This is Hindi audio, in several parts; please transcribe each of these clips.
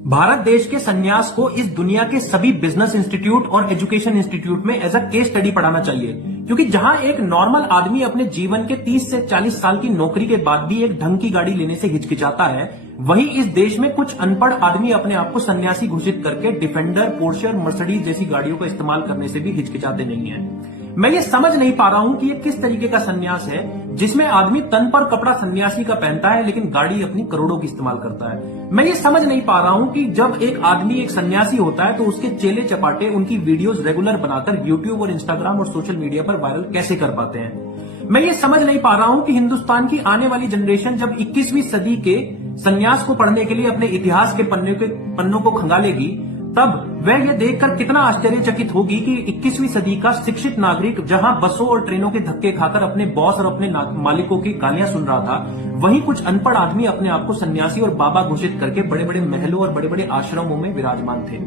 भारत देश के संन्यास को इस दुनिया के सभी बिजनेस इंस्टीट्यूट और एजुकेशन इंस्टीट्यूट में एज अ केस स्टडी पढ़ाना चाहिए, क्योंकि जहां एक नॉर्मल आदमी अपने जीवन के 30 से 40 साल की नौकरी के बाद भी एक ढंग की गाड़ी लेने से हिचकिचाता है, वहीं इस देश में कुछ अनपढ़ आदमी अपने आप को सन्यासी घोषित करके डिफेंडर, पोर्शे और मर्सिडीज जैसी गाड़ियों का इस्तेमाल करने से भी हिचकिचाते नहीं है। मैं ये समझ नहीं पा रहा हूं कि ये किस तरीके का सन्यास है जिसमें आदमी तन पर कपड़ा सन्यासी का पहनता है लेकिन गाड़ी अपनी करोड़ों की इस्तेमाल करता है। मैं ये समझ नहीं पा रहा हूं कि जब एक आदमी एक सन्यासी होता है तो उसके चेले चपाटे उनकी वीडियोस रेगुलर बनाकर यूट्यूब और इंस्टाग्राम और सोशल मीडिया पर वायरल कैसे कर पाते हैं। मैं ये समझ नहीं पा रहा हूं कि हिंदुस्तान की आने वाली जनरेशन जब 21वीं सदी के सन्यास को पढ़ने के लिए अपने इतिहास के पन्नों को खंगालेगी, तब वह यह देखकर कितना आश्चर्यचकित होगी कि 21वीं सदी का शिक्षित नागरिक जहां बसों और ट्रेनों के धक्के खाकर अपने बॉस और अपने मालिकों की गालियां सुन रहा था, वहीं कुछ अनपढ़ आदमी अपने आप को सन्यासी और बाबा घोषित करके बड़े बड़े महलों और बड़े बड़े आश्रमों में विराजमान थे।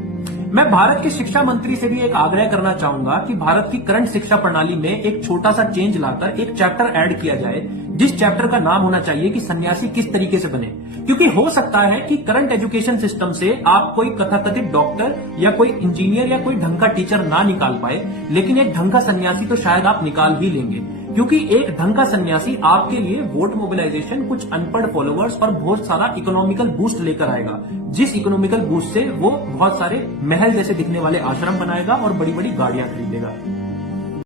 मैं भारत के शिक्षा मंत्री से भी एक आग्रह करना चाहूंगा कि भारत की करंट शिक्षा प्रणाली में एक छोटा सा चेंज लाकर एक चैप्टर ऐड किया जाए, जिस चैप्टर का नाम होना चाहिए कि सन्यासी किस तरीके से बने। क्योंकि हो सकता है कि करंट एजुकेशन सिस्टम से आप कोई कथाकथित डॉक्टर या कोई इंजीनियर या कोई ढंग का टीचर ना निकाल पाए, लेकिन एक ढंग का सन्यासी तो शायद आप निकाल ही लेंगे, क्योंकि एक ढंग का सन्यासी आपके लिए वोट मोबिलाइजेशन, कुछ अनपढ़ फॉलोअर्स और बहुत सारा इकोनॉमिकल बूस्ट लेकर आएगा, जिस इकोनॉमिकल बूस्ट से वो बहुत सारे महल जैसे दिखने वाले आश्रम बनाएगा और बड़ी बड़ी गाड़ियां खरीदेगा।